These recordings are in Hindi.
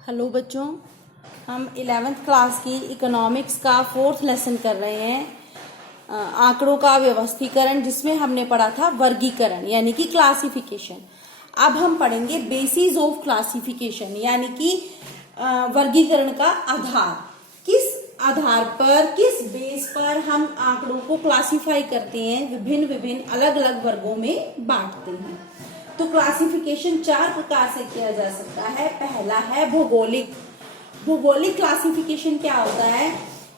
हेलो बच्चों, हम 11th क्लास की इकोनॉमिक्स का 4th लेसन कर रहे हैं। आंकड़ों का व्यवस्थीकरण, जिसमें हमने पढ़ा था वर्गीकरण यानी कि क्लासिफिकेशन। अब हम पढ़ेंगे बेसिस ऑफ क्लासिफिकेशन यानी कि वर्गीकरण का आधार। किस आधार पर, किस बेस पर हम आंकड़ों को क्लासिफाई करते हैं, विभिन्न विभिन्न अलग अलग वर्गों में बांटते हैं। तो क्लासिफिकेशन 4 प्रकार से किया जा सकता है। पहला है भौगोलिक। भौगोलिक क्लासिफिकेशन क्या होता है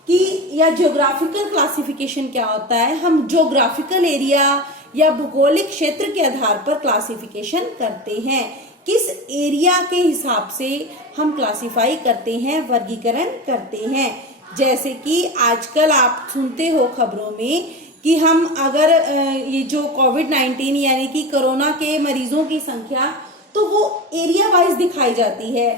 कि या ज्योग्राफिकल क्लासिफिकेशन क्या होता है, हम ज्योग्राफिकल एरिया या भौगोलिक क्षेत्र के आधार पर क्लासिफिकेशन करते हैं। किस एरिया के हिसाब से हम क्लासिफाई करते हैं, वर्गीकरण करते हैं। जैसे कि आजकल आप सुनते हो खबरों में कि हम अगर ये जो कोविड-19 यानी कि कोरोना के मरीजों की संख्या, तो वो एरिया वाइज दिखाई जाती है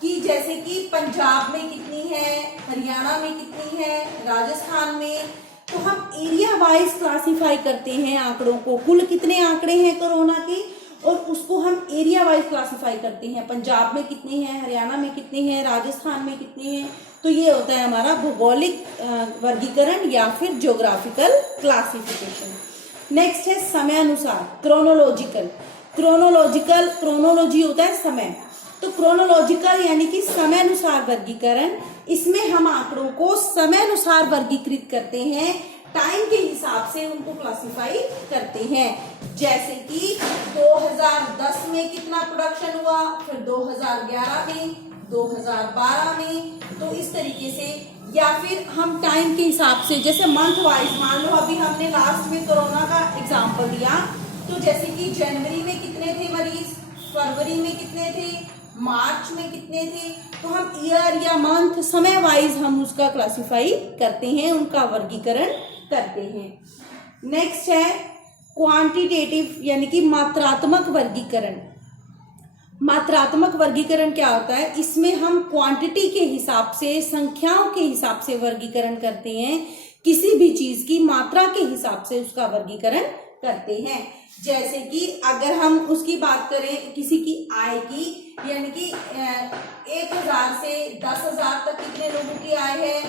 कि जैसे कि पंजाब में कितनी है, हरियाणा में कितनी है, राजस्थान में। तो हम एरिया वाइज क्लासिफाई करते हैं आंकड़ों को। कुल कितने आंकड़े हैं कोरोना के, और उसको हम एरिया वाइज क्लासिफाई करते हैं। पंजाब में कितने हैं, हरियाणा में कितने हैं, राजस्थान में कितने हैं। तो ये होता है हमारा भौगोलिक वर्गीकरण या फिर ज्योग्राफिकल क्लासिफिकेशन। नेक्स्ट है समय अनुसार, क्रोनोलॉजिकल। क्रोनोलॉजी होता है समय, तो क्रोनोलॉजिकल यानी कि समय अनुसार वर्गीकरण। इसमें हम आंकड़ों को समय अनुसार वर्गीकृत करते हैं, टाइम के हिसाब से उनको क्लासिफाई करते हैं। जैसे कि 2010 में कितना प्रोडक्शन हुआ, फिर 2011 में, 2012 में। तो इस तरीके से, या फिर हम टाइम के हिसाब से, जैसे मंथ वाइज, मान लो अभी हमने लास्ट में कोरोना का एग्जांपल दिया, तो जैसे कि जनवरी में कितने थे मरीज, फरवरी में कितने थे, मार्च में कितने थे। तो हम ईयर या मंथ समय वाइज हम उसका क्लासिफाई करते हैं, उनका वर्गीकरण करते हैं। नेक्स्ट है क्वांटिटेटिव यानी कि मात्रात्मक वर्गीकरण। मात्रात्मक वर्गीकरण क्या होता है, इसमें हम क्वांटिटी के हिसाब से, संख्याओं के हिसाब से वर्गीकरण करते हैं। किसी भी चीज की मात्रा के हिसाब से उसका वर्गीकरण करते हैं। जैसे कि अगर हम उसकी बात करें, किसी की आय की, यानी कि 1000 से 10,000 तक कितने लोगों की आय है,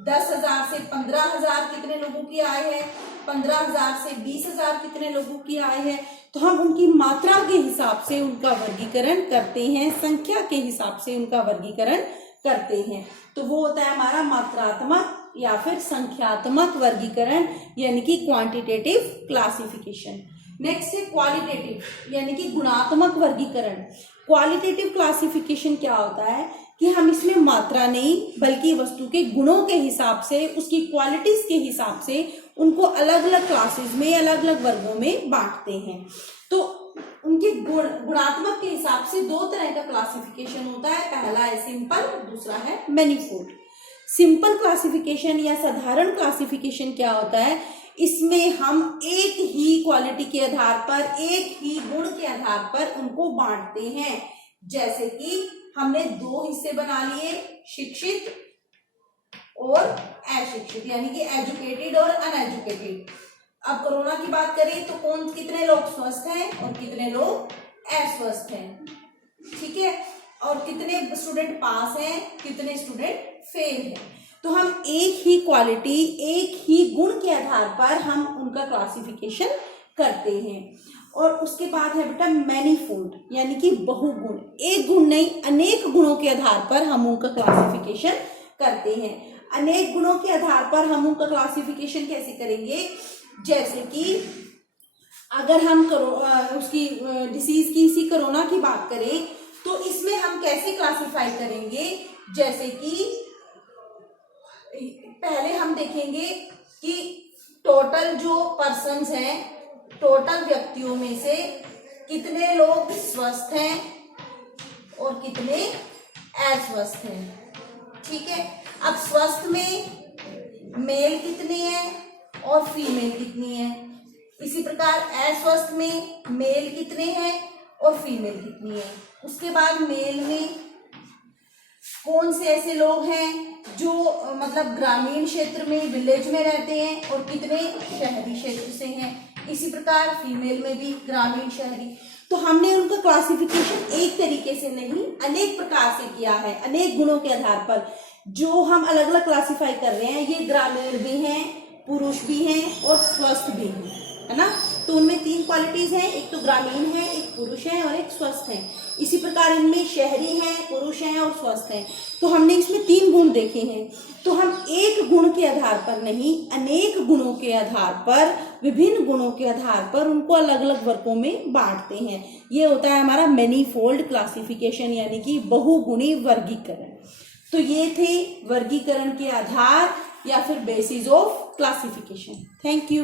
10,000 से 15,000 कितने लोगों की आय है, 15,000 से 20,000 कितने लोगों की आय है। तो हम उनकी मात्रा के हिसाब से उनका वर्गीकरण करते हैं, संख्या के हिसाब से उनका वर्गीकरण करते हैं। तो वो होता है हमारा मात्रात्मक या फिर संख्यात्मक वर्गीकरण यानी कि क्वांटिटेटिव क्लासिफिकेशन। नेक्स्ट है क्वालिटेटिव यानी कि गुणात्मक वर्गीकरण। क्वालिटेटिव क्लासिफिकेशन क्या होता है कि हम इसमें मात्रा नहीं बल्कि वस्तु के गुणों के हिसाब से, उसकी क्वालिटीज के हिसाब से उनको अलग अलग क्लासेस में, अलग अलग वर्गों में बांटते हैं। तो उनके गुणात्मक के हिसाब से 2 तरह का क्लासिफिकेशन होता है। पहला है सिंपल, दूसरा है मैनीफोल्ड। सिंपल क्लासिफिकेशन या साधारण क्लासिफिकेशन क्या होता है, इसमें हम एक ही क्वालिटी के आधार पर, एक ही गुण के आधार पर उनको बांटते हैं। जैसे कि हमने 2 हिस्से बना लिए, शिक्षित और अशिक्षित, यानी कि एजुकेटेड और अनएजुकेटेड। अब कोरोना की बात करें तो कितने लोग स्वस्थ हैं और कितने लोग अस्वस्थ हैं, ठीक है, और कितने स्टूडेंट पास हैं, कितने स्टूडेंट फेल हैं। तो हम एक ही क्वालिटी, एक ही गुण के आधार पर हम उनका क्लासिफिकेशन करते हैं। और उसके बाद है बेटा मैनीफोल्ड यानी कि बहुगुण। एक गुण नहीं, अनेक गुणों के आधार पर हम उनका क्लासिफिकेशन करते हैं। अनेक गुणों के आधार पर हम उनका क्लासिफिकेशन कैसे करेंगे, जैसे कि अगर हम उसकी डिसीज की, इसी कोरोना की बात करें, तो इसमें हम कैसे क्लासिफाई करेंगे। जैसे कि पहले हम देखेंगे कि टोटल जो पर्सन्स हैं, टोटल व्यक्तियों में से कितने लोग स्वस्थ हैं और कितने अस्वस्थ हैं, ठीक है। अब स्वस्थ में मेल कितने हैं और फीमेल कितनी है, इसी प्रकार अस्वस्थ में मेल कितने हैं और फीमेल कितनी है। उसके बाद मेल में कौन से ऐसे लोग हैं जो मतलब ग्रामीण क्षेत्र में, विलेज में रहते हैं और कितने शहरी क्षेत्र से हैं। इसी प्रकार फीमेल में भी ग्रामीण, शहरी। तो हमने उनका क्लासिफिकेशन एक तरीके से नहीं, अनेक प्रकार से किया है, अनेक गुणों के आधार पर। जो हम अलग अलग क्लासिफाई कर रहे हैं, ये ग्रामीण भी हैं, पुरुष भी हैं और स्वस्थ भी हैं, है ना। तो उनमें 3 क्वालिटीज हैं, एक तो ग्रामीण है, एक पुरुष है और एक स्वस्थ है। इसी प्रकार इनमें शहरी हैं, पुरुष हैं और स्वस्थ हैं। तो हमने इसमें 3 गुण देखे हैं। तो हम एक गुण के आधार पर नहीं, अनेक गुणों के आधार पर, विभिन्न गुणों के आधार पर उनको अलग अलग वर्गों में बांटते हैं। ये होता है हमारा मैनीफोल्ड क्लासिफिकेशन, यानी कि बहुगुणी वर्गीकरण। तो ये थे वर्गीकरण के आधार या फिर basis of classification. Thank you.